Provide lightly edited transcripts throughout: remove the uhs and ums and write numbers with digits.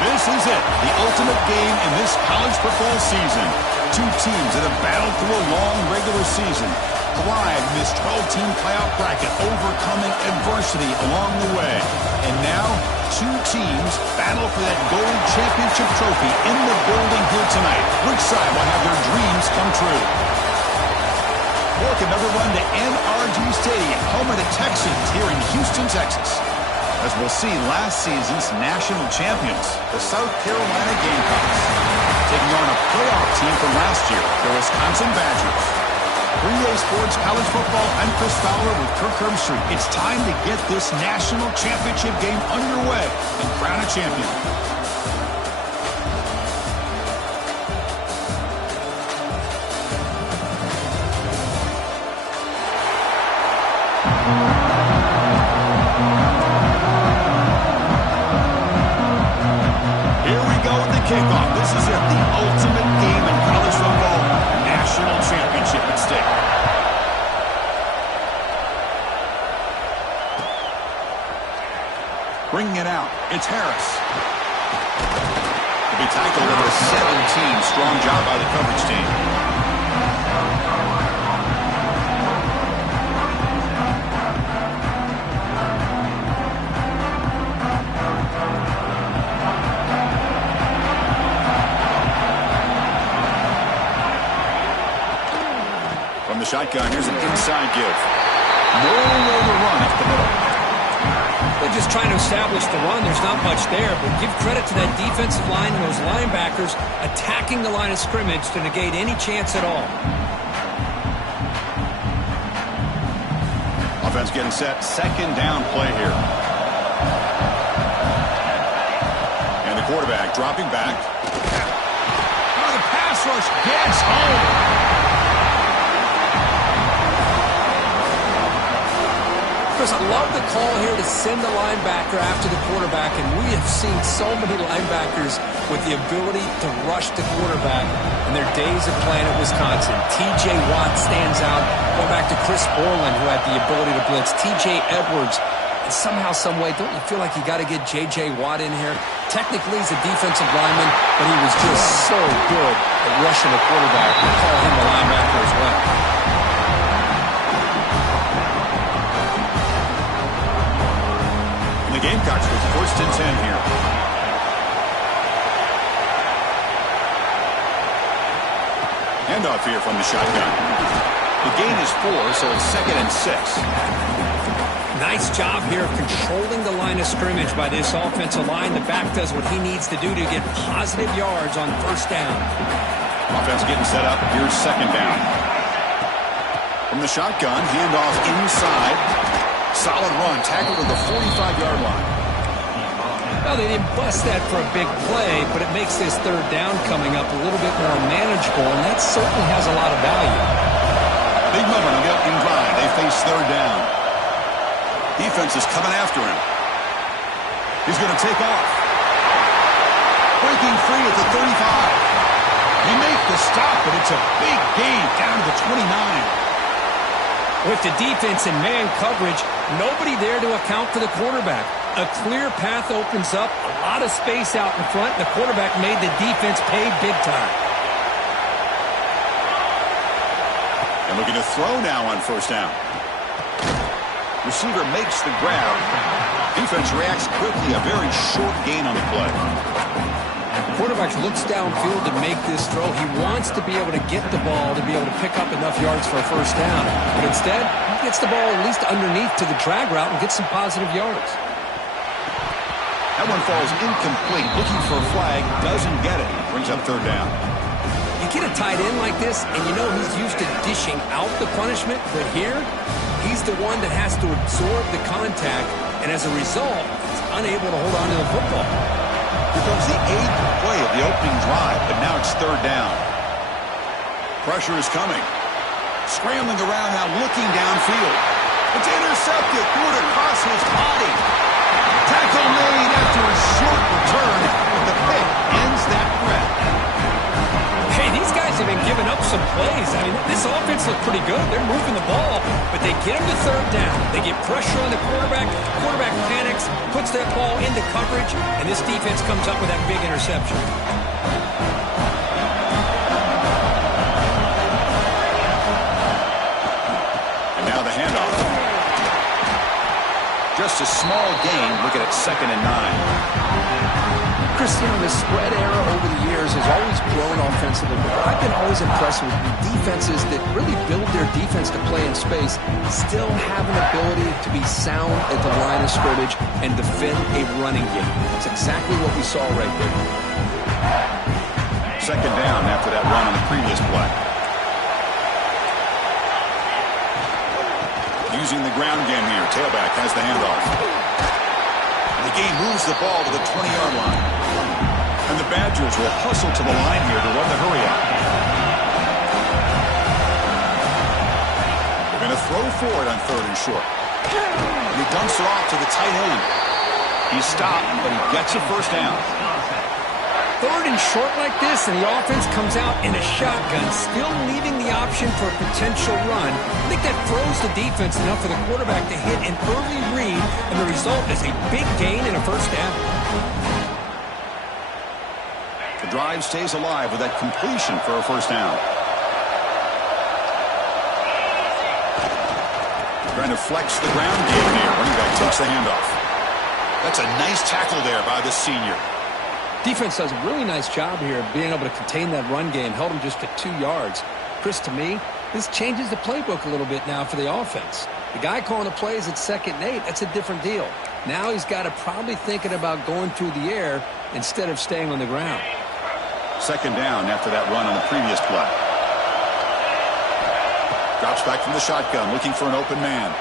This is it, the ultimate game in this college football season. Two teams that have battled through a long regular season, thrived in this 12-team playoff bracket, overcoming adversity along the way. And now, two teams battle for that gold championship trophy in the building here tonight. Which side will have their dreams come true? Work another run to NRG Stadium, home of the Texans here in Houston, Texas. As we'll see, last season's national champions, the South Carolina Gamecocks, taking on a playoff team from last year, the Wisconsin Badgers. 3A Sports College Football, I'm Chris Fowler with Kirk Herbstreit. It's time to get this national championship game underway and crown a champion. Kickoff. This is it, the ultimate game in college football. National championship at stake. Bringing it out, it's Harris. To be tackled at the 17. Strong job by the coverage team. The shotgun, here's an inside give. Nowhere to run up the middle. They're just trying to establish the run. There's not much there, but give credit to that defensive line and those linebackers attacking the line of scrimmage to negate any chance at all. Offense getting set. Second down play here. And the quarterback dropping back. Oh, the pass rush gets home. Chris, I love the call here to send the linebacker after the quarterback, and we have seen so many linebackers with the ability to rush the quarterback in their days of playing at Wisconsin. T.J. Watt stands out. Going back to Chris Borland, who had the ability to blitz. T.J. Edwards. And somehow, some way, don't you feel like you got to get J.J. Watt in here? Technically, he's a defensive lineman, but he was just so good at rushing the quarterback. We call him a linebacker as well. The Gamecocks with first and 10 here. Handoff here from the shotgun. The gain is 4, so it's second and 6. Nice job here of controlling the line of scrimmage by this offensive line. The back does what he needs to do to get positive yards on first down. Offense getting set up. Here's second down. From the shotgun, handoff inside. Solid run, tackled to the 45-yard line. Well, they didn't bust that for a big play, but it makes this third down coming up a little bit more manageable, and that certainly has a lot of value. Big moment on the opening drive. They face third down. Defense is coming after him. He's going to take off. Breaking free at the 35. They make the stop, but it's a big gain down to the 29. With the defense in man coverage, nobody there to account for the quarterback. A clear path opens up, a lot of space out in front, and the quarterback made the defense pay big time. And looking to throw now on first down. Receiver makes the grab. Defense reacts quickly, a very short gain on the play. Quarterback looks downfield to make this throw. He wants to be able to get the ball to be able to pick up enough yards for a first down. But instead, he gets the ball at least underneath to the drag route and gets some positive yards. That one falls incomplete. Looking for a flag. Doesn't get it. Brings up third down. You get a tight end like this, and you know he's used to dishing out the punishment. But here, he's the one that has to absorb the contact. And as a result, he's unable to hold on to the football. Here comes the 8th play of the opening drive, but now third down. Pressure is coming. Scrambling around now, looking downfield. It's intercepted. Threw it across his body. Tackle made after a short return. The pick ends that threat. Hey, these guys have been giving up some plays. I mean, this offense looked pretty good. They're moving the ball, but they get him to third down. They get pressure on the quarterback. Quarterback panics, puts that ball into coverage, and this defense comes up with that big interception. And now the handoff. Just a small gain. Looking at 2nd and 9. Chris, you know, the spread era over the years has always grown offensively, but I've been always impressed with defenses that really build their defense to play in space, still have an ability to be sound at the line of scrimmage and defend a running game. That's exactly what we saw right there. 2nd down after that run on the previous play. Using the ground game here. Tailback has the handoff. The game moves the ball to the 20-yard line. And the Badgers will hustle to the line here to run the hurry-up. They're going to throw for it on 3rd and short. And he dumps it off to the tight end. He's stopped, but he gets a first down. 3rd and short like this, and the offense comes out in a shotgun, still leaving the option for a potential run. I think that throws the defense enough for the quarterback to hit an early read, and the result is a big gain and a first down. The drive stays alive with that completion for a first down. Trying to flex the ground game here. Running back takes the handoff. That's a nice tackle there by the senior. Defense does a really nice job here of being able to contain that run game, held him just to 2 yards. Chris, to me, this changes the playbook a little bit now for the offense. The guy calling the plays at 2nd and 8, that's a different deal. Now he's got to probably thinking about going through the air instead of staying on the ground. 2nd down after that run on the previous play. Drops back from the shotgun, looking for an open man.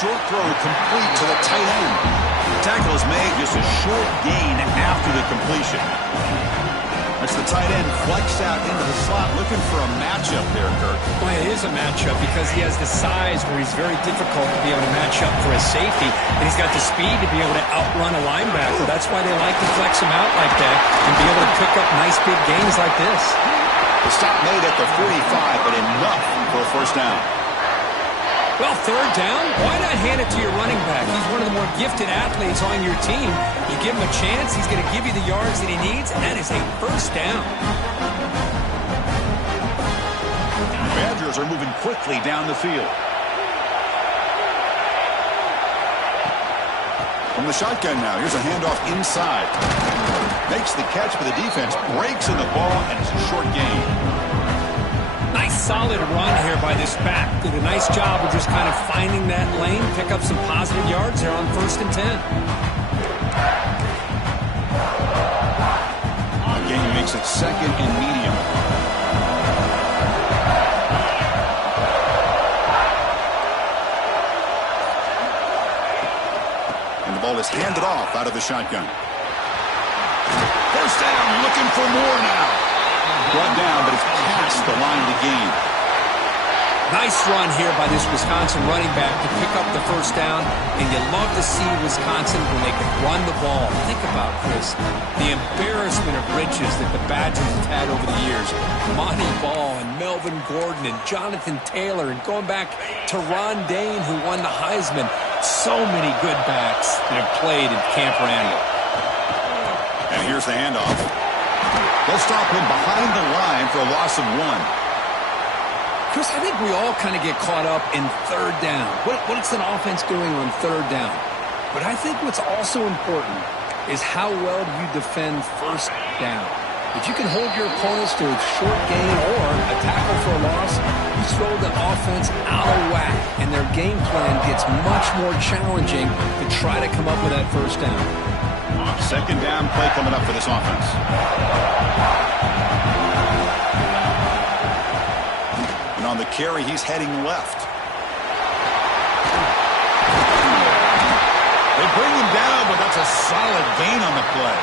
Short throw complete to the tight end. The tackle is made, just a short gain after the completion. That's the tight end flexed out into the slot, looking for a matchup there, Kurt. Well, it is a matchup because he has the size where he's very difficult to be able to match up for a safety, and he's got the speed to be able to outrun a linebacker. That's why they like to flex him out like that and be able to pick up nice big gains like this. The stop made at the 45, but enough for a first down. Well, 3rd down, why not hand it to your running back? He's one of the more gifted athletes on your team. You give him a chance, he's going to give you the yards that he needs, and that is a first down. The Badgers are moving quickly down the field. From the shotgun now, here's a handoff inside. Makes the catch, but the defense breaks in the ball, and it's a short gain. Nice solid run here by this back. Did a nice job of just kind of finding that lane, pick up some positive yards there on 1st and 10. Again, he makes it 2nd and medium. And the ball is handed off out of the shotgun. First down, looking for more now. Brought down, but it's past the line of the game. Nice run here by this Wisconsin running back to pick up the first down, and you love to see Wisconsin when they can run the ball. Think about, Chris, the embarrassment of riches that the Badgers have had over the years. Monty Ball and Melvin Gordon and Jonathan Taylor, and going back to Ron Dane, who won the Heisman. So many good backs that have played in Camp Randall. And here's the handoff. They'll stop him behind the line for a loss of 1. Chris, I think we all kind of get caught up in 3rd down. What is an offense doing on 3rd down? But I think what's also important is how well do you defend 1st down. If you can hold your opponents to a short gain or a tackle for a loss, you throw the offense out of whack, and their game plan gets much more challenging to try to come up with that first down. 2nd down play coming up for this offense. And on the carry, he's heading left. They bring him down, but that's a solid gain on the play.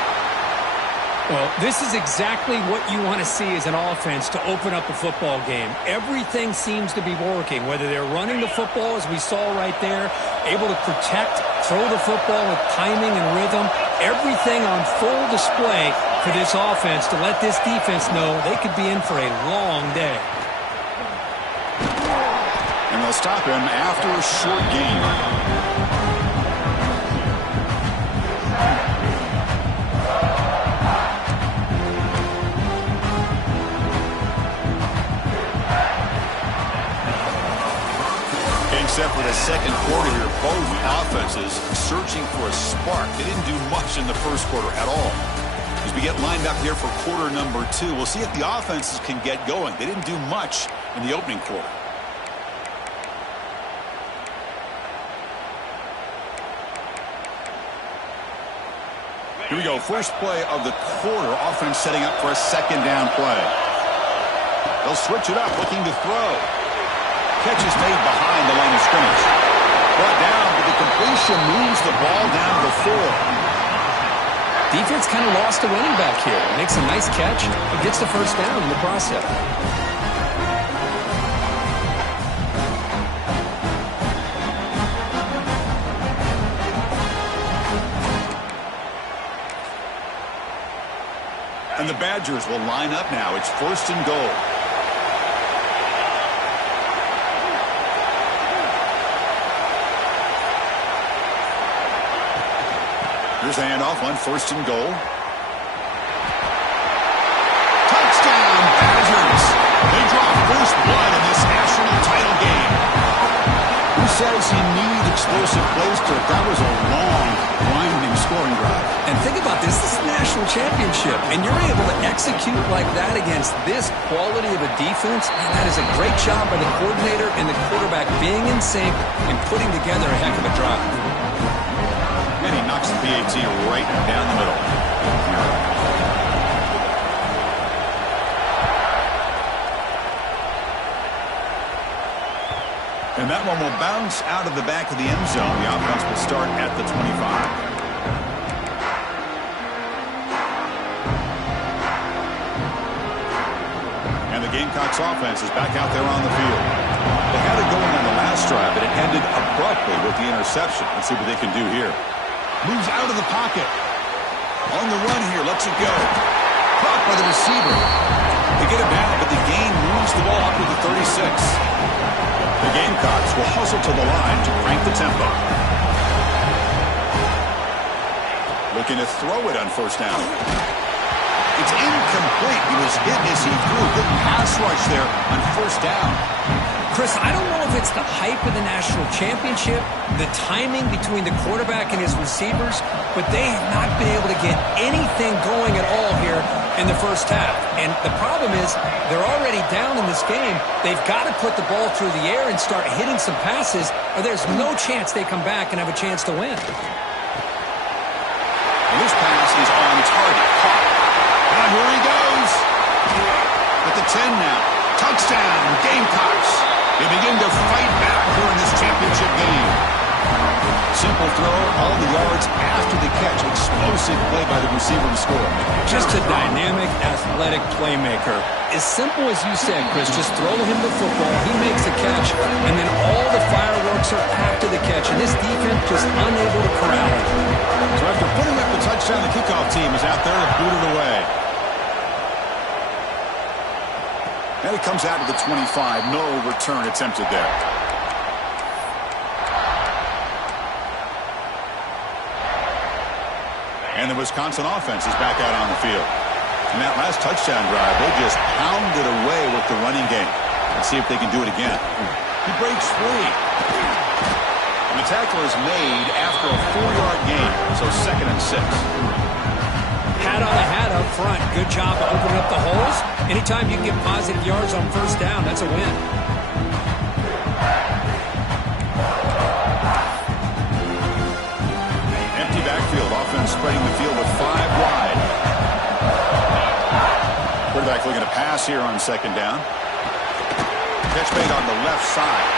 Well, this is exactly what you want to see as an offense to open up a football game. Everything seems to be working, whether they're running the football, as we saw right there, able to protect, throw the football with timing and rhythm. Everything on full display for this offense to let this defense know they could be in for a long day. And they'll stop him after a short gain. Except for the second quarter here, both offenses searching for a spark. They didn't do much in the first quarter at all. As we get lined up here for quarter number 2, we'll see if the offenses can get going. They didn't do much in the opening quarter. Here we go. First play of the quarter. Offense setting up for a second down play. They'll switch it up, looking to throw. Catch is made behind the line of scrimmage. Brought down, but the completion moves the ball down to the 4. Defense kind of lost a running back here. Makes a nice catch, but gets the first down in the process. And the Badgers will line up now. It's first and goal. Here's a handoff on first and goal. Touchdown, Badgers. They draw first blood in this national title game. Who says he needs explosive plays, Kirk? That was a long, winding scoring drive. And think about this. This is a national championship, and you're able to execute like that against this quality of a defense. And that is a great job by the coordinator and the quarterback being in sync and putting together a heck of a drive. And he knocks the PAT right down the middle. And that one will bounce out of the back of the end zone. The offense will start at the 25. And the Gamecocks offense is back out there on the field. They had it going on the last drive, but it ended abruptly with the interception. Let's see what they can do here. Moves out of the pocket. On the run here, lets it go. Caught by the receiver. They get it down, but the gain moves the ball up to the 36. The Gamecocks will hustle to the line to crank the tempo. Looking to throw it on first down. It's incomplete. He was hit as he threw. Good pass rush there on first down. Chris, I don't know if it's the hype of the national championship, the timing between the quarterback and his receivers, but they have not been able to get anything going at all here in the first half. And the problem is they're already down in this game. They've got to put the ball through the air and start hitting some passes, or there's no chance they come back and have a chance to win. And this pass is on target. Caught. And here he goes. At the 10 now. Touchdown, Gamecocks. They begin to fight back here in this championship game. Simple throw, all the yards after the catch. Explosive play by the receiver to score. Just a dynamic, athletic playmaker. As simple as you said, Chris, just throw him the football, he makes the catch, and then all the fireworks are after the catch, and this defense just unable to corral him. So after putting up the touchdown, the kickoff team is out there to boot it away. And it comes out to the 25. No return attempted there. And the Wisconsin offense is back out on the field. In that last touchdown drive, they just pounded away with the running game. Let's see if they can do it again. He breaks free. And the tackle is made after a 4-yard gain. So 2nd and 6. Hat on the hat up front. Good job of opening up the holes. Anytime you can get positive yards on first down, that's a win. Empty backfield. Offense spreading the field with 5 wide. Quarterback looking to pass here on 2nd down. Catch made on the left side.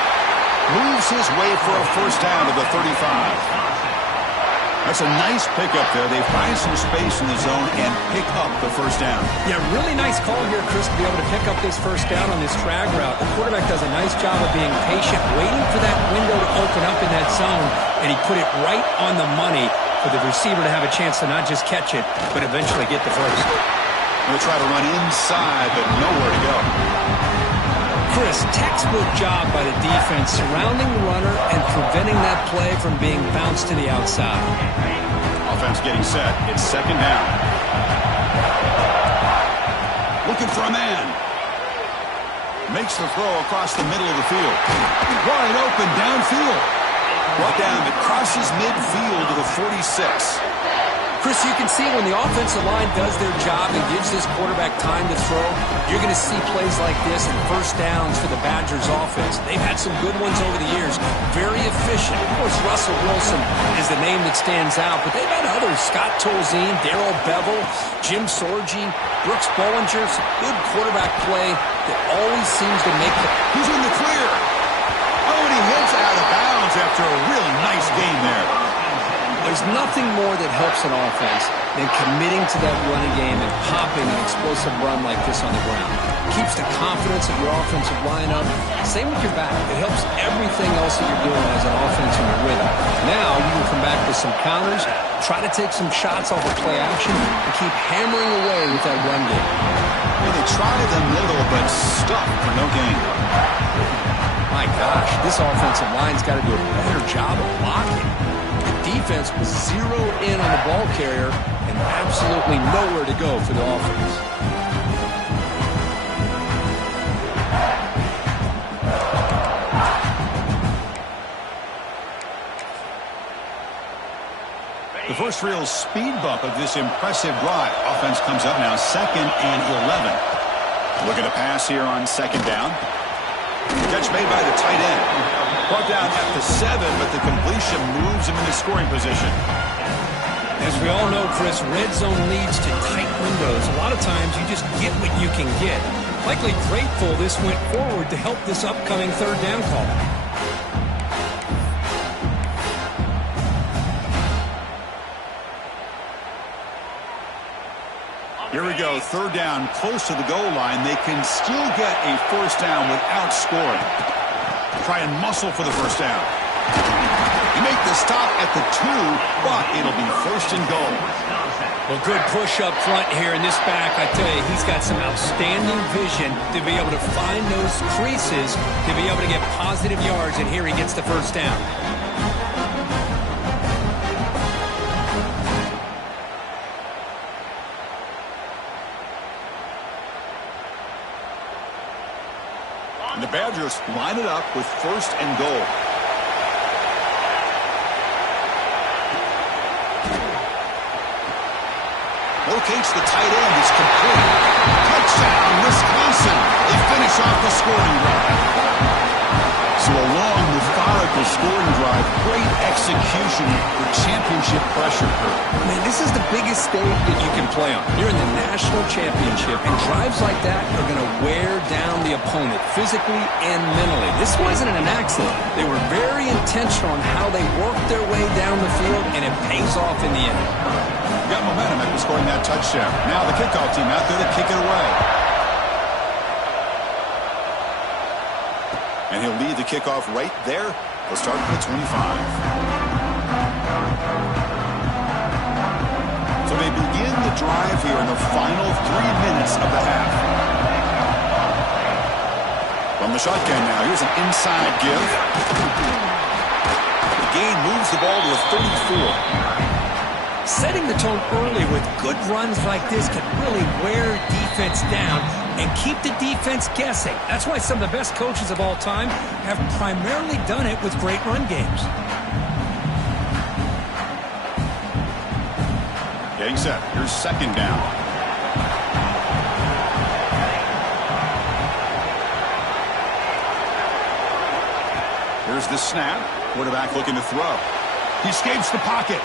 Moves his way for a first down to the 35. That's a nice pickup there. They find some space in the zone and pick up the first down. Yeah, really nice call here, Chris, to be able to pick up this first down on this drag route. The quarterback does a nice job of being patient, waiting for that window to open up in that zone, and he put it right on the money for the receiver to have a chance to not just catch it, but eventually get the first. We'll try to run inside, but nowhere to go. Chris, textbook job by the defense surrounding the runner and preventing that play from being bounced to the outside. Offense getting set. It's second down. Looking for a man. Makes the throw across the middle of the field. Wide open downfield. Brought down if it crosses midfield to the 46. Chris, you can see when the offensive line does their job and gives this quarterback time to throw, you're going to see plays like this and first downs for the Badgers offense. They've had some good ones over the years. Very efficient. Of course, Russell Wilson is the name that stands out, but they've had others. Scott Tolzien, Darrell Bevel, Jim Sorgi, Brooks Bollinger. Some good quarterback play that always seems to make the... Who's in the clear? Oh, and he hits out of bounds after a really nice game there. There's nothing more that helps an offense than committing to that running game and popping an explosive run like this on the ground. Keeps the confidence of your offensive lineup. Same with your back. It helps everything else that you're doing as an offense when you're with it. Now you can come back with some counters, try to take some shots off of play action, and keep hammering away with that run game. Well, they try the middle, but stuck for no gain. My gosh, this offensive line's got to do a better job of blocking. Defense was zeroed in on the ball carrier and absolutely nowhere to go for the offense. The first real speed bump of this impressive drive. Offense comes up now, 2nd and 11. Look at a pass here on second down. Catch made by the tight end. Brought down at the 7, but the completion moves him into scoring position. As we all know, Chris, red zone leads to tight windows. A lot of times you just get what you can get. Likely grateful this went forward to help this upcoming third down call. Here we go, third down, close to the goal line. They can still get a first down without scoring. Try and muscle for the first down. You make the stop at the 2, but it'll be first and goal. Well, good push up front here in this back. I tell you, he's got some outstanding vision to be able to find those creases, to be able to get positive yards, and here he gets the first down. And the Badgers line it up with first and goal. Locates the tight end. It's complete. Touchdown, Wisconsin. They finish off the scoring drive. So a long, methodical scoring drive. Great execution for championship pressure. Man, this is the biggest stage that you can play on. You're in the national championship, and drives like that are going to wear down the opponent physically and mentally. This wasn't an accident. They were very intentional on how they worked their way down the field, and it pays off in the end. Got momentum after scoring that touchdown. Now the kickoff team out there to kick it away. And he'll lead the kickoff right there. He'll start at the 25. So they begin the drive here in the final 3 minutes of the half. From the shotgun now, here's an inside give. The gain moves the ball to the 34. Setting the tone early with good runs like this can really wear defense down and keep the defense guessing. That's why some of the best coaches of all time have primarily done it with great run games. Getting set. Here's second down. Here's the snap. Quarterback looking to throw. He escapes the pocket.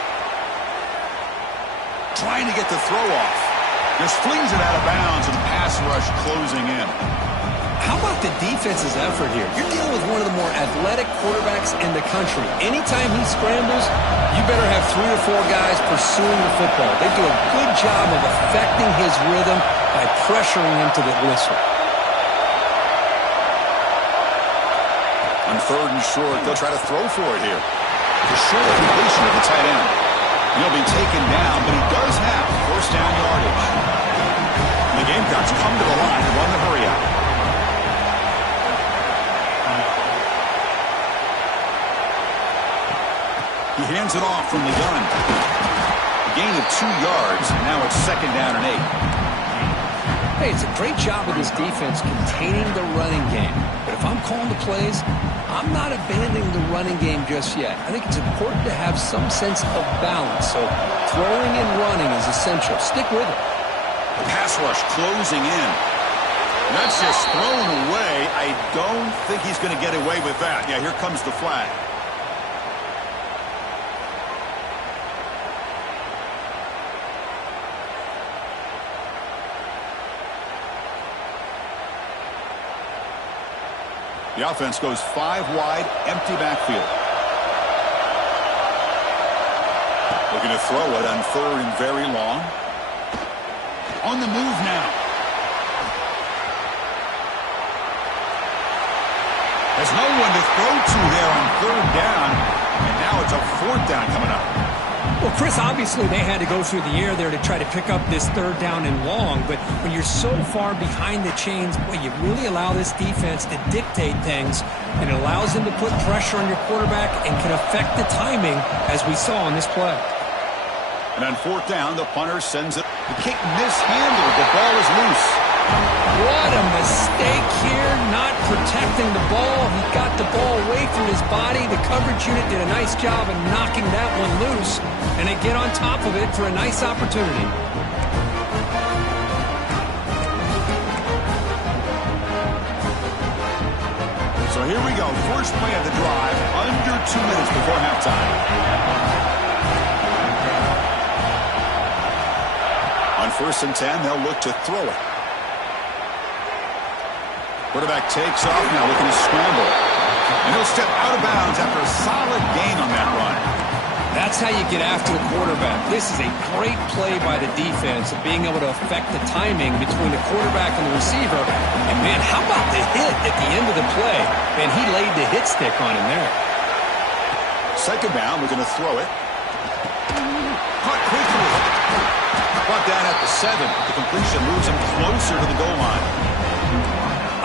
Trying to get the throw off. Just flings it out of bounds and pass rush closing in. How about the defense's effort here? You're dealing with one of the more athletic quarterbacks in the country. Anytime he scrambles, you better have 3 or 4 guys pursuing the football. They do a good job of affecting his rhythm by pressuring him to the whistle. On 3rd and short, they'll try to throw for it here. The short completion of the tight end. He'll be taken down, but he does have 1st down yardage. The Gamecocks come to the line and run the hurry out. He hands it off from the gun. Gain of 2 yards. Now it's 2nd down and 8. Hey, it's a great job of this defense containing the running game. But if I'm calling the plays, I'm not abandoning the running game just yet. I think it's important to have some sense of balance. So throwing and running is essential. Stick with it. The pass rush closing in. That's just thrown away. I don't think he's going to get away with that. Yeah, here comes the flag. The offense goes 5 wide, empty backfield. Looking to throw it on 3rd and very long. On the move now. There's no one to throw to there on 3rd down, and now it's a 4th down coming up. Well, Chris, obviously they had to go through the air there to try to pick up this 3rd down and long, but when you're so far behind the chains, boy, you really allow this defense to dictate things, and it allows them to put pressure on your quarterback and can affect the timing, as we saw on this play. And on 4th down, the punter sends it. The kick mishandled. The ball is loose. What a mistake here, not protecting the ball. He got the ball away from his body. The coverage unit did a nice job of knocking that one loose, and they get on top of it for a nice opportunity. So here we go. First play of the drive, under 2 minutes before halftime. On 1st and 10, they'll look to throw it. Quarterback takes off now, looking to scramble. And he'll step out of bounds after a solid gain on that run. That's how you get after the quarterback. This is a great play by the defense of being able to affect the timing between the quarterback and the receiver. And, man, how about the hit at the end of the play? Man, he laid the hit stick on him there. 2nd down, we're going to throw it. Caught quickly. Brought down at the 7. The completion moves him closer to the goal line.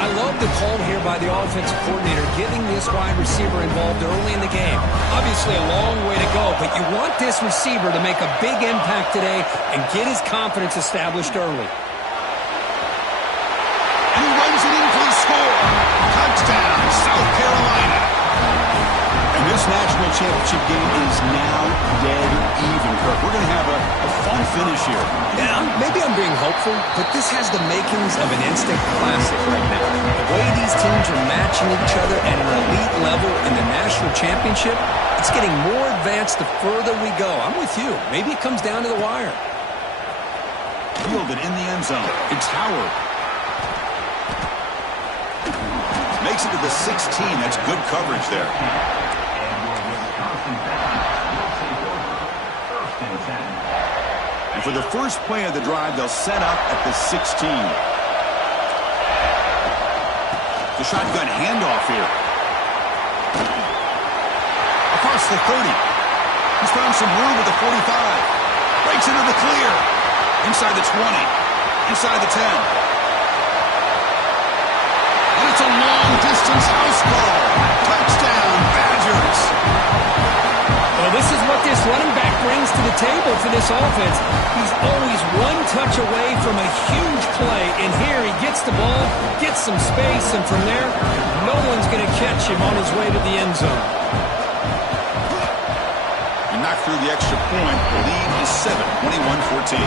I love the call here by the offensive coordinator, getting this wide receiver involved early in the game. Obviously a long way to go, but you want this receiver to make a big impact today and get his confidence established early. And he runs it in for the score. Touchdown, South Carolina. And this national championship game is now dead even, Kirk. We're going to have a fun finish here. Yeah, maybe I'm being hopeful, but this has the makings of an instant classic right now. The way these teams are matching each other at an elite level in the national championship, it's getting more advanced the further we go. I'm with you. Maybe it comes down to the wire. Fielded in the end zone. It's Howard. Makes it to the 16. That's good coverage there. And for the first play of the drive, they'll set up at the 16. The shotgun handoff here. Across the 30. He's found some room at the 45. Breaks into the clear. Inside the 20. Inside the 10. And it's a long-distance house ball. Touchdown, Badgers. Well, this is what this running back brings to the table for this offense. He's always one touch away from a huge play, and here he gets the ball, gets some space, and from there, no one's going to catch him on his way to the end zone. And knocked through the extra point. The lead is 7, 21-14.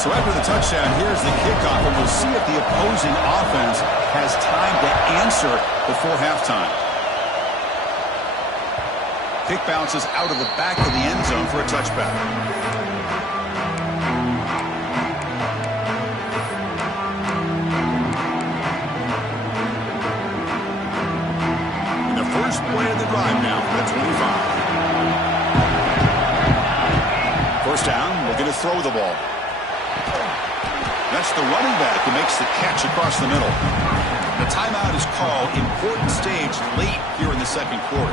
So after the touchdown, here's the kickoff, and we'll see if the opposing offense has time to answer before halftime. Kick bounces out of the back of the end zone for a touchback. first play of the drive now for the 25. First down, looking to throw the ball. That's the running back who makes the catch across the middle. The timeout is called. Important stage late here in the second quarter.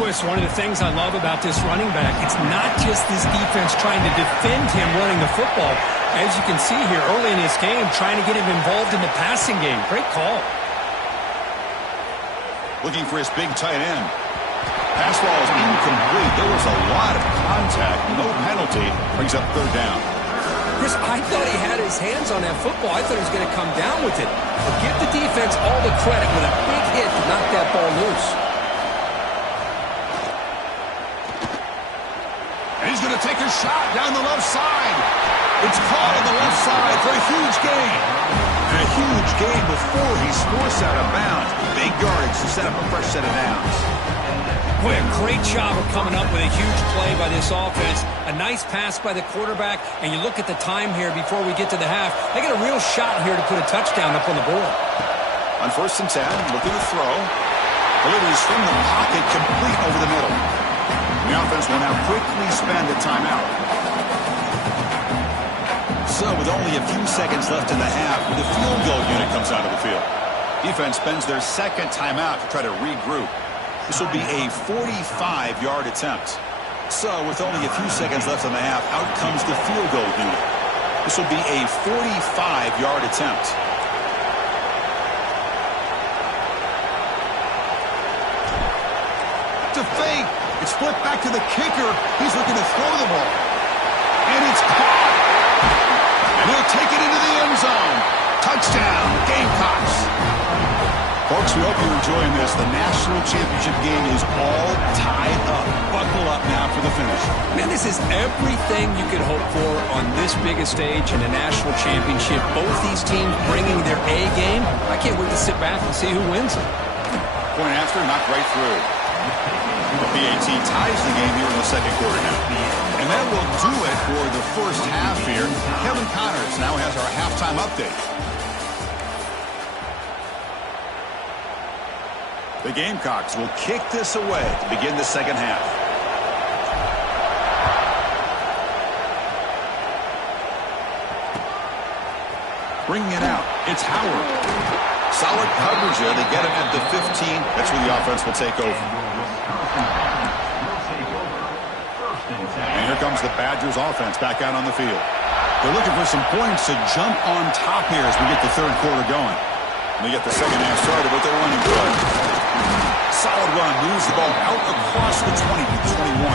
Chris, one of the things I love about this running back, it's not just this defense trying to defend him running the football. As you can see here early in this game, trying to get him involved in the passing game. Great call. Looking for his big tight end. Pass ball is incomplete. There was a lot of contact. No penalty. Brings up third down. Chris, I thought he had his hands on that football. I thought he was going to come down with it. But give the defense all the credit with a big hit to knock that ball loose. And he's going to take a shot down the left side. It's caught on the left side for a huge gain. And a huge gain before he's forced out of bounds. Big yardage to set up a fresh set of downs. Boy, a great job of coming up with a huge play by this offense. A nice pass by the quarterback. And you look at the time here before we get to the half. They got a real shot here to put a touchdown up on the board. On 1st and 10, looking to throw. Delivers from the pocket, complete over the middle. The offense will now quickly spend a timeout. So with only a few seconds left in the half, the field goal unit comes out of the field. Defense spends their second timeout to try to regroup. This will be a 45-yard attempt. So with only a few seconds left in the half, out comes the field goal unit. This will be a 45-yard attempt. To fake. It's flipped back to the kicker. He's looking to throw the ball. And it's caught. And he'll take it into the end zone. Touchdown, Gamecocks. Folks, we hope you're enjoying this. The national championship game is all tied up. Buckle up now for the finish. Man, this is everything you could hope for on this biggest stage in a national championship. Both these teams bringing their A game. I can't wait to sit back and see who wins it. Point after, knocked right through. The PAT ties the game here in the second quarter now. And that will do it for the first half here. Kevin Connors now has our halftime update. The Gamecocks will kick this away to begin the second half. Bringing it out, it's Howard. Solid coverage there. They get him at the 15. That's where the offense will take over. And here comes the Badgers offense back out on the field. They're looking for some points to jump on top here as we get the third quarter going. And they get the second half started with their running play. Solid run, moves the ball out across the 20 to 21.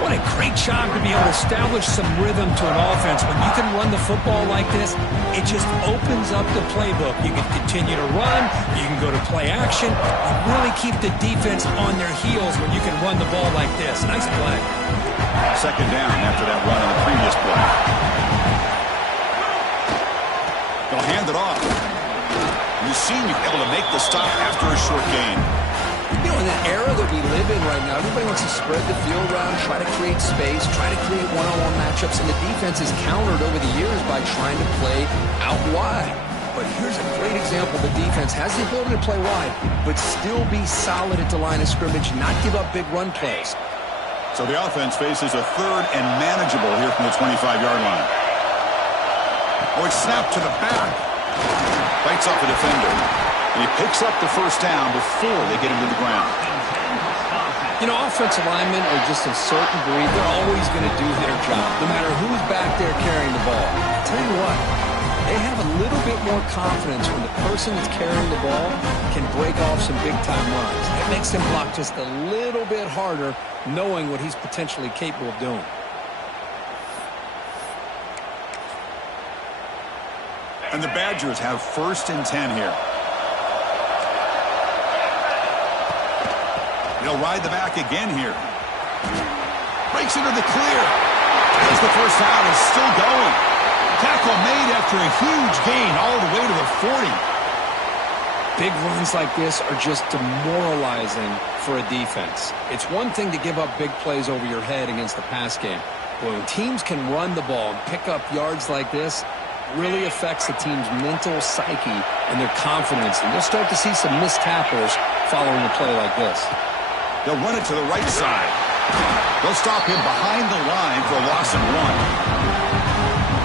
What a great job to be able to establish some rhythm to an offense. When you can run the football like this, it just opens up the playbook. You can continue to run. You can go to play action. You really keep the defense on their heels when you can run the ball like this. Nice play. Second down after that run on the previous play. They'll hand it off. You've seen you able to make the stop after a short gain. You know, in the era that we live in right now, everybody wants to spread the field around, try to create space, try to create one-on-one matchups, and the defense is countered over the years by trying to play out wide. But here's a great example. The defense has the ability to play wide, but still be solid at the line of scrimmage, not give up big run plays. So the offense faces a third and manageable here from the 25-yard line. Oh, it's snapped to the back. Fights off a defender. And he picks up the first down before they get him to the ground. You know, offensive linemen are just a certain breed. They're always going to do their job, no matter who's back there carrying the ball. I'll tell you what, they have a little bit more confidence when the person that's carrying the ball can break off some big-time runs. It makes them block just a little bit harder, knowing what he's potentially capable of doing. And the Badgers have 1st and 10 here. They'll ride the back again here. Breaks into the clear. As the first down is still going. Tackle made after a huge gain all the way to the 40. Big runs like this are just demoralizing for a defense. It's one thing to give up big plays over your head against the pass game. But when teams can run the ball and pick up yards like this, really affects the team's mental psyche and their confidence. And you'll start to see some missed tackles following a play like this. They'll run it to the right side. They'll stop him behind the line for a loss of 1.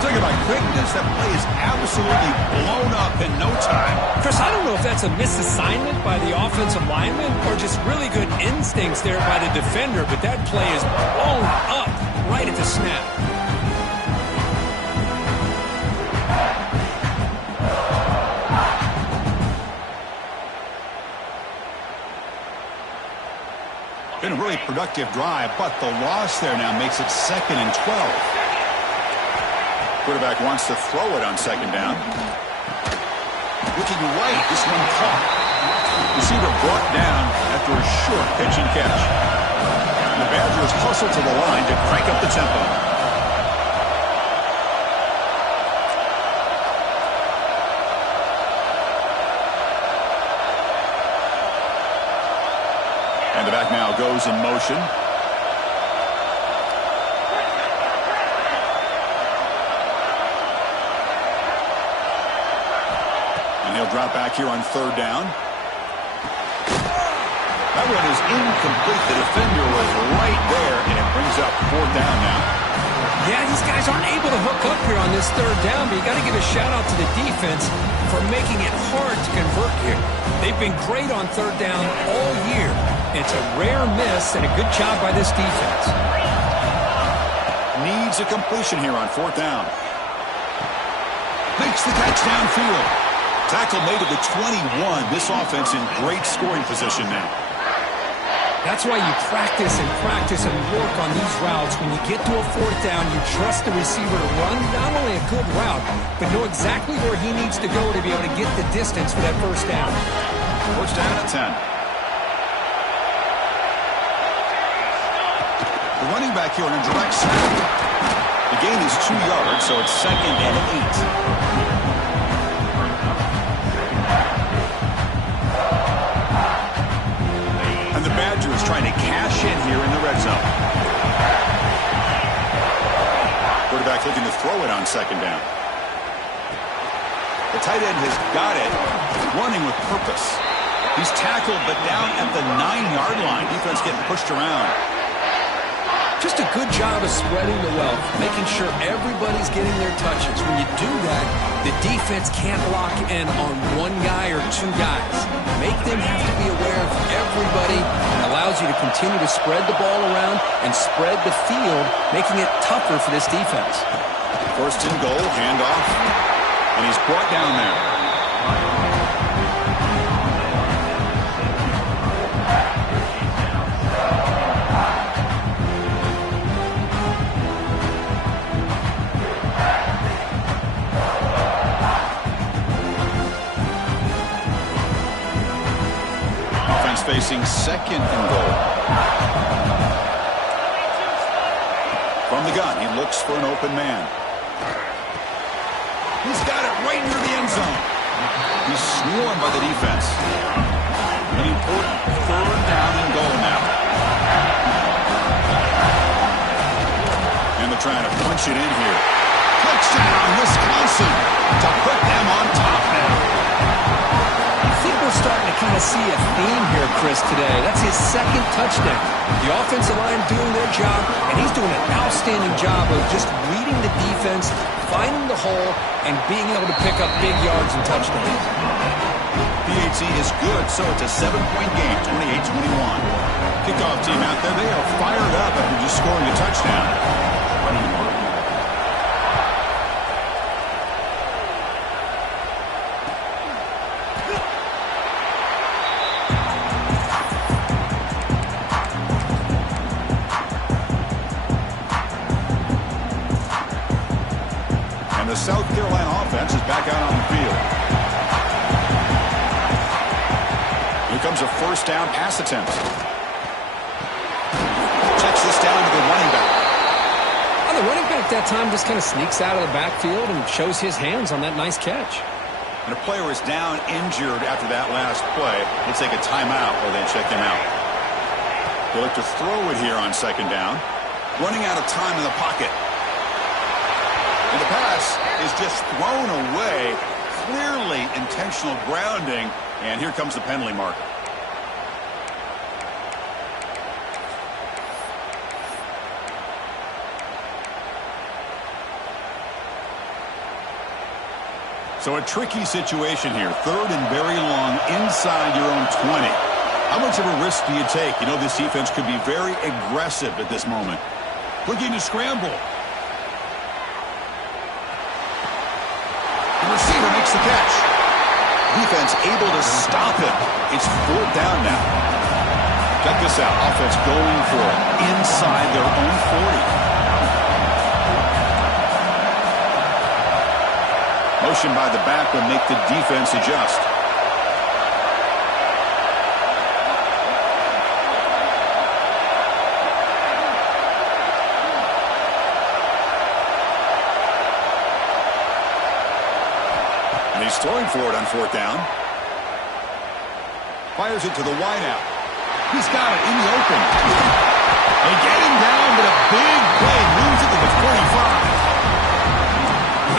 Talking about quickness, that play is absolutely blown up in no time. Chris, I don't know if that's a misassignment by the offensive lineman or just really good instincts there by the defender, but that play is blown up right at the snap. Been a really productive drive, but the loss there now makes it 2nd and 12. Quarterback wants to throw it on 2nd down. Looking right, this one caught. Receiver brought down after a short pitch and catch. The Badgers hustle to the line to crank up the tempo. And the back now goes in motion. And he'll drop back here on 3rd down. That one is incomplete. The defender was right there, and it brings up 4th down now. Yeah, these guys aren't able to hook up here on this 3rd down, but you got to give a shout-out to the defense for making it hard to convert here. They've been great on 3rd down all year. It's a rare miss and a good job by this defense. Needs a completion here on 4th down. Makes the catch downfield. Tackle made at the 21. This offense in great scoring position now. That's why you practice and work on these routes. When you get to a 4th down, you trust the receiver to run not only a good route, but know exactly where he needs to go to be able to get the distance for that 1st down. 1st down at 10. The running back here on a direct snap. The gain is 2 yards, so it's 2nd and 8. And the Badgers trying to cash in here in the red zone. Quarterback looking to throw it on 2nd down. The tight end has got it, running with purpose. He's tackled, but down at the 9-yard line. Defense getting pushed around. Just a good job of spreading the wealth, making sure everybody's getting their touches. When you do that, the defense can't lock in on 1 guy or 2 guys. Make them have to be aware of everybody, and allows you to continue to spread the ball around and spread the field, making it tougher for this defense. 1st and goal, handoff, and he's brought down there. Facing 2nd and goal. From the gun, he looks for an open man. He's got it right near the end zone. He's swarmed by the defense. An important 3rd down and goal now. And they're trying to punch it in here. Touchdown, Wisconsin, to put them on top now. I think we're starting to kind of see a theme here, Chris, today. That's his 2nd touchdown. The offensive line doing their job, and he's doing an outstanding job of just reading the defense, finding the hole, and being able to pick up big yards and touchdowns. PAT is good, so it's a 7-point game, 28-21. Kickoff team out there, they are fired up after just scoring a touchdown. The South Carolina offense is back out on the field. Here comes a 1st down pass attempt. Checks this down to the running back. Well, the running back that time just kind of sneaks out of the backfield and shows his hands on that nice catch. And a player is down injured after that last play. They take a timeout while they check him out. They look to throw it here on 2nd down. Running out of time in the pocket. And the pass is just thrown away. Clearly intentional grounding. And here comes the penalty marker. So a tricky situation here. 3rd and very long inside your own 20. How much of a risk do you take? You know, this defense could be very aggressive at this moment. Looking to scramble. The receiver makes the catch. Defense able to stop him. It's 4th down now. Check this out. Offense going for it inside their own 40. Motion by the back will make the defense adjust. And he's throwing for it on 4th down. Fires it to the wideout. He's got it in the open. They get him down, but a big play moves it to the 45.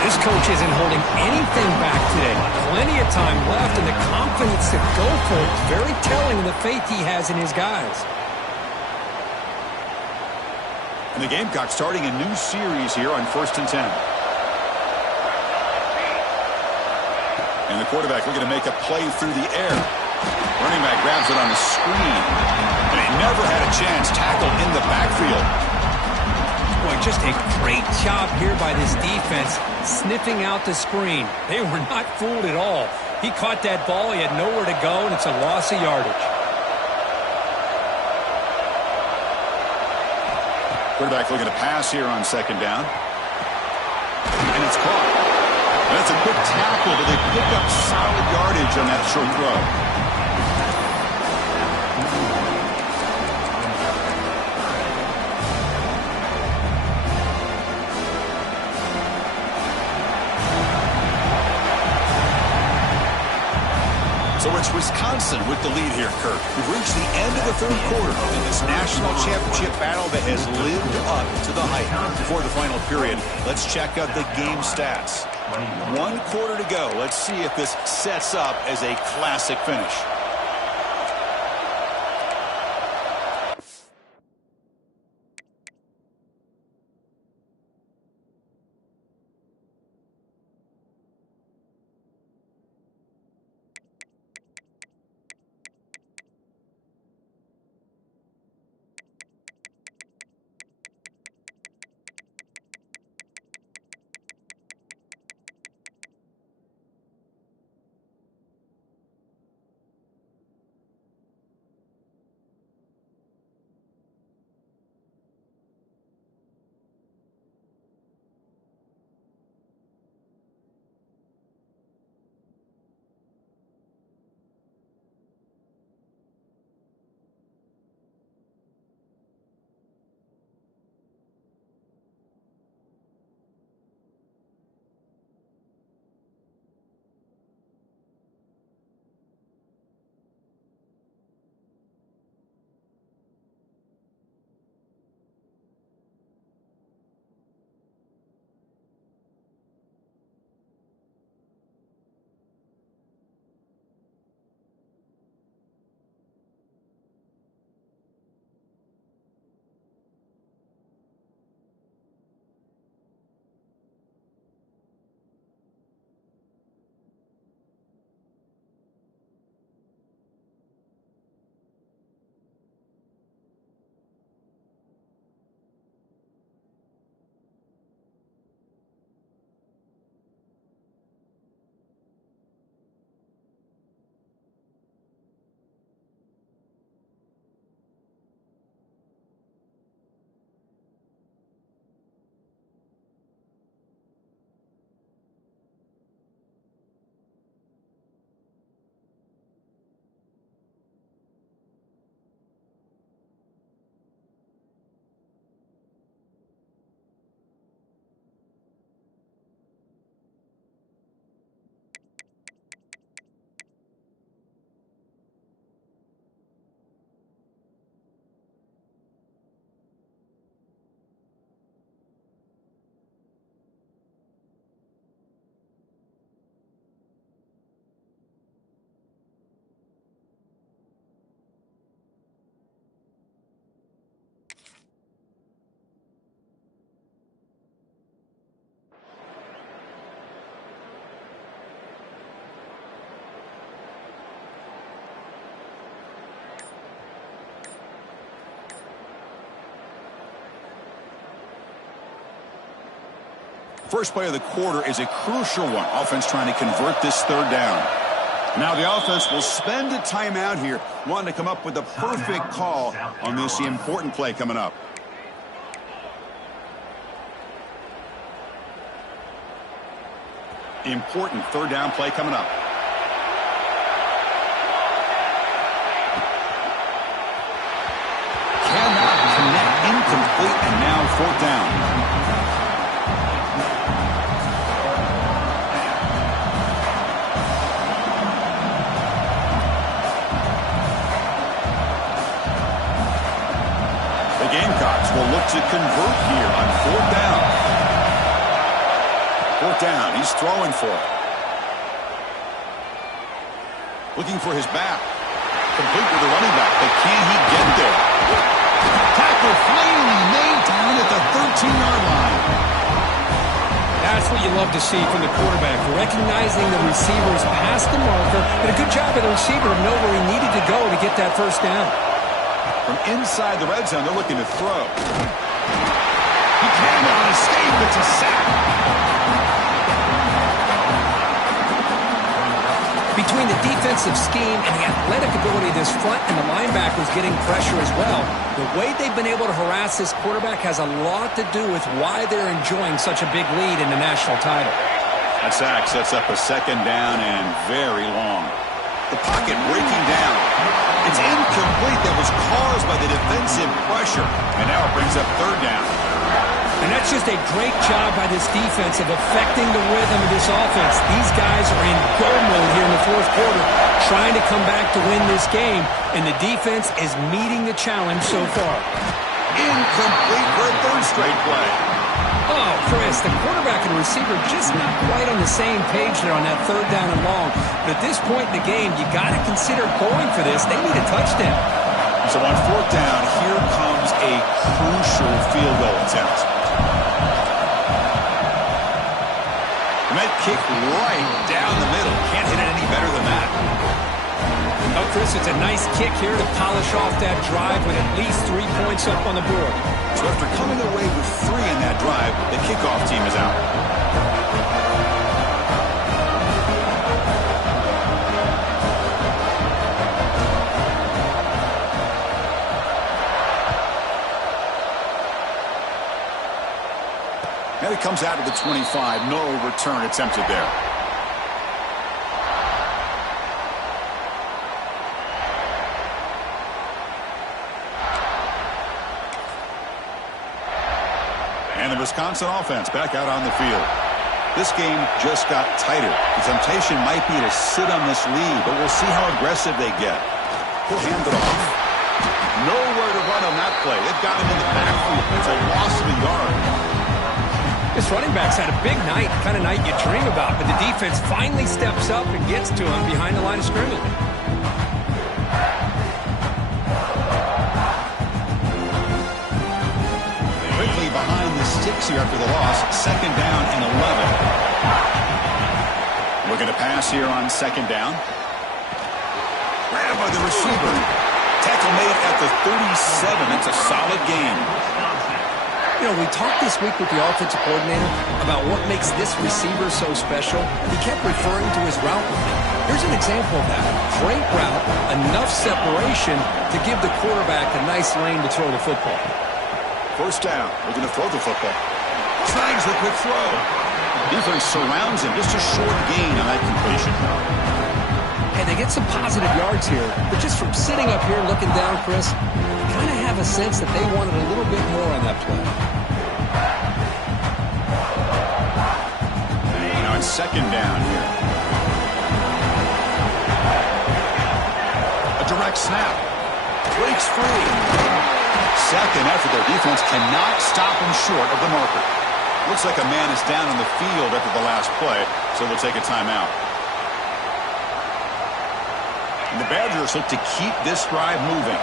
This coach isn't holding anything back today. Plenty of time left, and the confidence to go for it is very telling of the faith he has in his guys. And the Gamecocks starting a new series here on 1st and 10. And the quarterback looking to make a play through the air. Running back grabs it on the screen. And he never had a chance. Tackled in the backfield. Boy, just a great job here by this defense, sniffing out the screen. They were not fooled at all. He caught that ball, he had nowhere to go, and it's a loss of yardage. Quarterback looking to pass here on 2nd down. And it's caught. And that's a quick tackle, but they pick up solid yardage on that short throw. So it's Wisconsin with the lead here, Kirk. We've reached the end of the 3rd quarter in this national championship battle that has lived up to the hype. Before the final period, let's check out the game stats. 1 quarter to go. Let's see if this sets up as a classic finish. first play of the quarter is a crucial one. Offense trying to convert this third down. Now the offense will spend a timeout here, wanting to come up with the perfect call on this important play coming up. Important third down play coming up. Cannot connect, incomplete, and now fourth down. The Gamecocks will look to convert here on fourth down. Fourth down, he's throwing for it. Looking for his back. Complete with the running back, but can he get there? Tackle finally made down at the 13-yard line. That's what you love to see from the quarterback, recognizing the receivers past the marker, and a good job of the receiver to know where he needed to go to get that first down. From inside the red zone, they're looking to throw. He cannot escape. It's a sack. Between the defensive scheme and the athletic ability of this front and the linebackers getting pressure as well, the way they've been able to harass this quarterback has a lot to do with why they're enjoying such a big lead in the national title. That sack sets up a second down and very long. The pocket breaking down. It's incomplete. That was caused by the defensive pressure. And now it brings up third down. And that's just a great job by this defense of affecting the rhythm of this offense. These guys are in go mode here in the fourth quarter, trying to come back to win this game, and the defense is meeting the challenge so far. Incomplete for a third straight play. Oh, Chris, the quarterback and receiver just not quite on the same page there on that third down and long. But at this point in the game, you got to consider going for this. They need a touchdown. So on fourth down, here comes a crucial field goal attempt. And that kick right down the middle. Can't hit it any better than that. Oh, Chris, it's a nice kick here to polish off that drive with at least 3 points up on the board. So after coming away with 3 in that drive, the kickoff team is out. And it comes out of the 25. No return attempted there. And the Wisconsin offense back out on the field. This game just got tighter. The temptation might be to sit on this lead, but we'll see how aggressive they get. He'll hand it off. Nowhere to run on that play. They've got him in the backfield. It's a loss of a yard. This running back's had a big night, kind of night you dream about, but the defense finally steps up and gets to him behind the line of scrimmage. Quickly behind the sticks here after the loss. Second down and 11. Looking to pass here on second down. Grabbed by the receiver. Tackle made at the 37. That's a solid gain. You know, we talked this week with the offensive coordinator about what makes this receiver so special. He kept referring to his route running. Here's an example of that. Great route, enough separation to give the quarterback a nice lane to throw the football. First down. We're going to throw the football. Snags the quick throw. Defense surrounds him. Just a short gain on that completion. And they get some positive yards here. But just from sitting up here looking down, Chris, you kind of have a sense that they wanted a little bit more on that play. Now it's second down here. A direct snap. Breaks free. Second effort. Their defense cannot stop him short of the marker. Looks like a man is down on the field after the last play, so they'll take a timeout. And the Badgers look to keep this drive moving.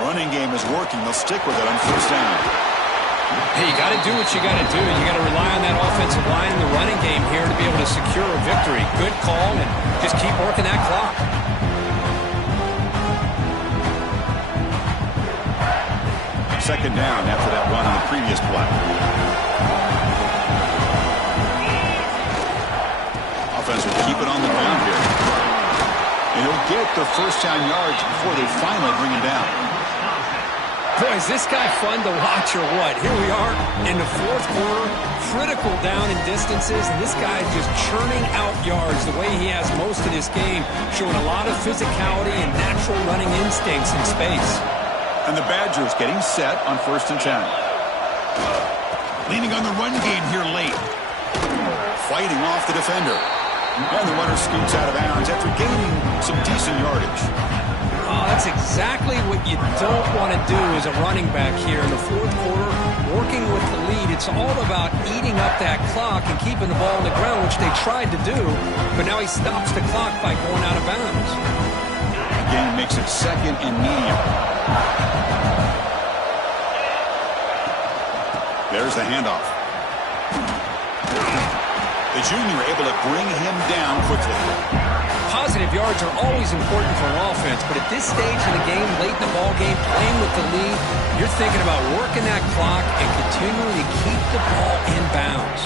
Running game is working. They'll stick with it on first down. Hey, you got to do what you got to do. You got to rely on that offensive line in the running game here to be able to secure a victory. Good call, and just keep working that clock. second down after that run on the previous play. Offense will keep it on the ground here. And he'll get the first down yards before they finally bring him down. Boy, is this guy fun to watch or what? Here we are in the fourth quarter, critical down in distances, and this guy is just churning out yards the way he has most of this game, showing a lot of physicality and natural running instincts in space. And the Badgers getting set on 1st and 10. Leaning on the run game here late. Fighting off the defender. And the runner scoots out of bounds after gaining some decent yardage. Oh, that's exactly what you don't want to do as a running back here in the fourth quarter, working with the lead. It's all about eating up that clock and keeping the ball on the ground, which they tried to do, but now he stops the clock by going out of bounds. Again, makes it 2nd and medium. There's the handoff. The junior able to bring him down quickly. Positive yards are always important for an offense, but at this stage in the game, late in the ball game, playing with the lead, you're thinking about working that clock and continuing to keep the ball in bounds.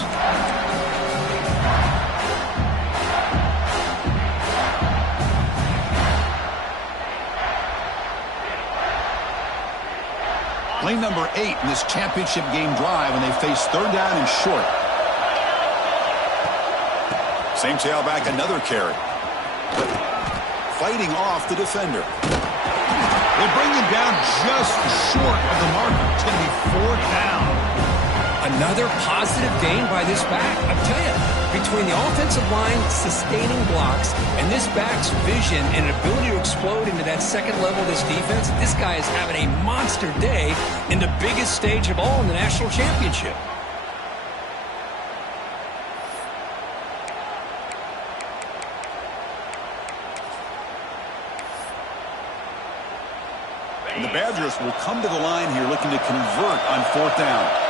Play number 8 in this championship game drive when they face 3rd down and short. Same tailback, another carry. Fighting off the defender. They bring him down just short of the marker. It's going to be 4th down. Another positive gain by this back. I tell you, between the offensive line sustaining blocks and this back's vision and ability to explode into that second level of this defense, this guy is having a monster day in the biggest stage of all in the national championship. And the Badgers will come to the line here looking to convert on 4th down.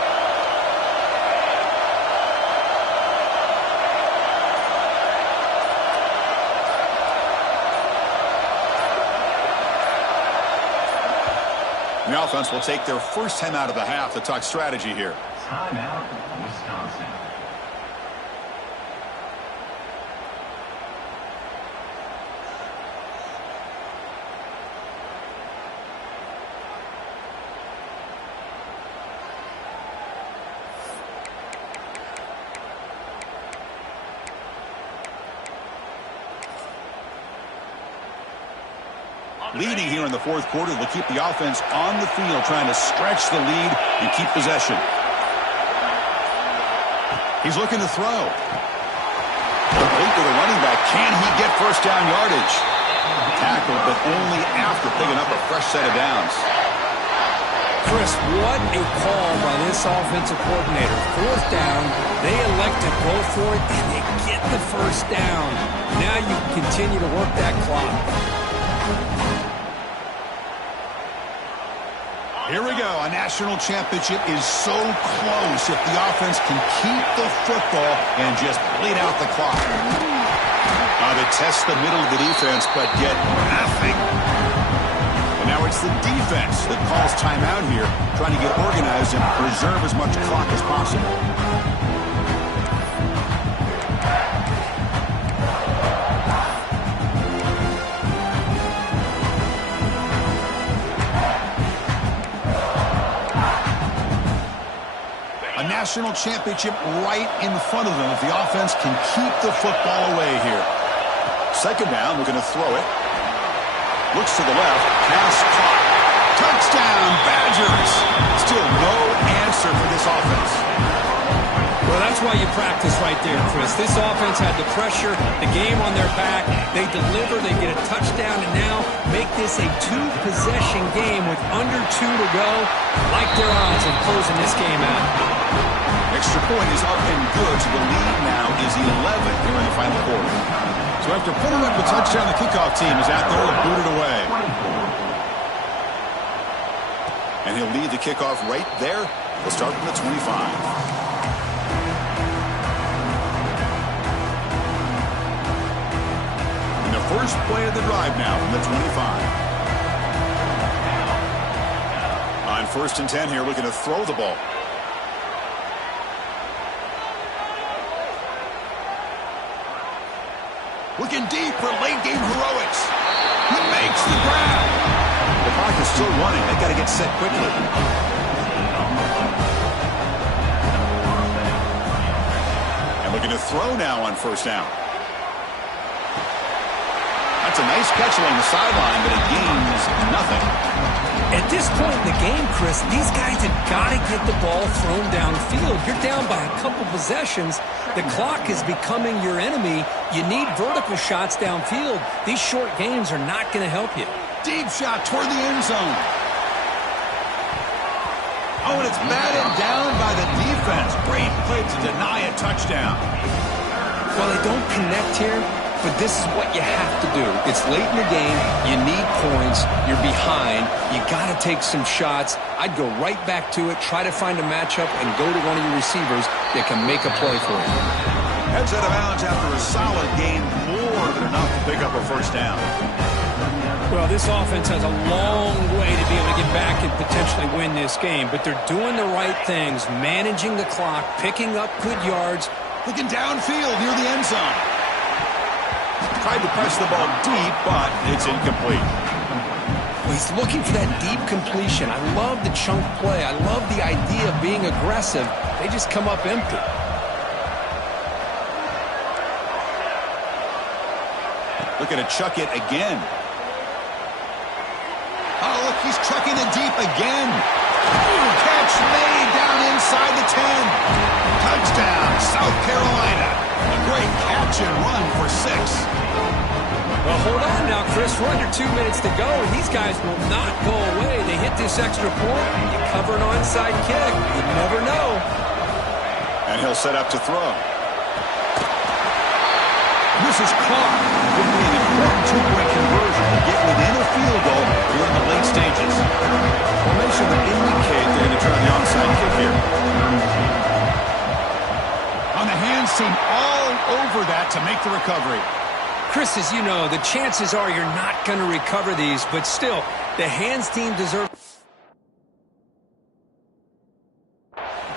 The offense will take their first time out of the half to talk strategy here. Timeout, Wisconsin. Leading here in the fourth quarter will keep the offense on the field, trying to stretch the lead and keep possession. He's looking to throw. Complete to the running back. Can he get first down yardage? Tackled, but only after picking up a fresh set of downs. Chris, what a call by this offensive coordinator. 4th down, they elect to go for it, and they get the first down. Now you continue to work that clock. Here we go. A national championship is so close if the offense can keep the football and just bleed out the clock. They test the middle of the defense, but get nothing. And now it's the defense that calls timeout here, trying to get organized and preserve as much clock as possible. A national championship right in front of them if the offense can keep the football away here. Second down, we're going to throw it. Looks to the left, pass caught. Touchdown, Badgers! Still no answer for this offense. Well, that's why you practice right there, Chris. This offense had the pressure, the game on their back. They deliver, they get a touchdown, and now make this a 2-possession game with under 2 to go. Like their odds of closing this game out. Extra point is up and good, so the lead now is 11 here in the final quarter. So after putting up a touchdown, the kickoff team is out there to boot it away. And he'll lead the kickoff right there. We'll start from the 25. First play of the drive now from the 25. On first and 10 here, looking to throw the ball. Looking deep for late game heroics. He makes the grab. The clock is still running. They got to get set quickly. And looking to throw now on first down. That's a nice catch along the sideline, but it gains nothing. At this point in the game, Chris, these guys have got to get the ball thrown downfield. You're down by a couple possessions. The clock is becoming your enemy. You need vertical shots downfield. These short games are not going to help you. Deep shot toward the end zone. Oh, and it's batted down by the defense. Great play to deny a touchdown. Well, they don't connect here, but this is what you have to do. It's late in the game. You need points. You're behind. You got to take some shots. I'd go right back to it, try to find a matchup, and go to one of your receivers that can make a play for you. Heads out of bounds after a solid gain, more than enough to pick up a first down. Well, this offense has a long way to be able to get back and potentially win this game, but they're doing the right things, managing the clock, picking up good yards. Looking downfield near the end zone. Tried to press the ball deep, but it's incomplete. Well, he's looking for that deep completion. I love the chunk play. I love the idea of being aggressive. They just come up empty. Looking to chuck it again. Oh, look, he's chucking it deep again. Ooh, catch made down inside the 10. Touchdown, South Carolina. A great catch and run for 6. Well, hold on now, Chris. We're under 2 minutes to go, and these guys will not go away. They hit this extra point. You cover an onside kick. You never know. And he'll set up to throw. This is caught. Would be an important two-point conversion to get within a field goal during the late stages. Formation would indicate they're going to try the onside kick here. On the hands team all over that to make the recovery. Chris, as you know, the chances are you're not going to recover these, but still, the hands team deserves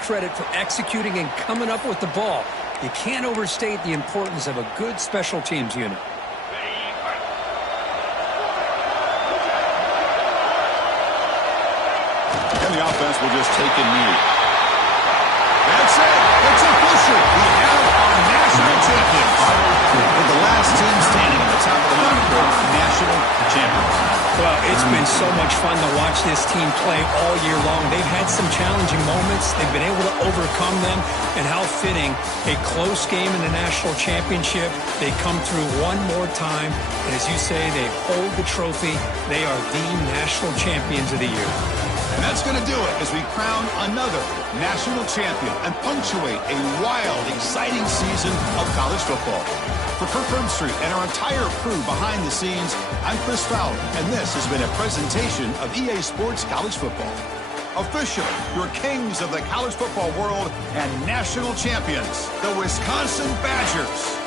credit for executing and coming up with the ball. You can't overstate the importance of a good special teams unit. And the offense will just take a knee. That's it. It's official. We have our national champions. With the last team standing at the top of the mountain, national champions. Well, it's been so much fun to watch this team play all year long. They've had some challenging moments. They've been able to overcome them. And how fitting, a close game in the national championship. They come through one more time. And as you say, they hold the trophy. They are the national champions of the year. And that's going to do it as we crown another national champion and punctuate a wild, exciting season of college football. For Kirk Herbstreit and our entire crew behind the scenes, I'm Chris Fowler, and this has been a presentation of EA Sports College Football. Officially, your kings of the college football world and national champions, the Wisconsin Badgers.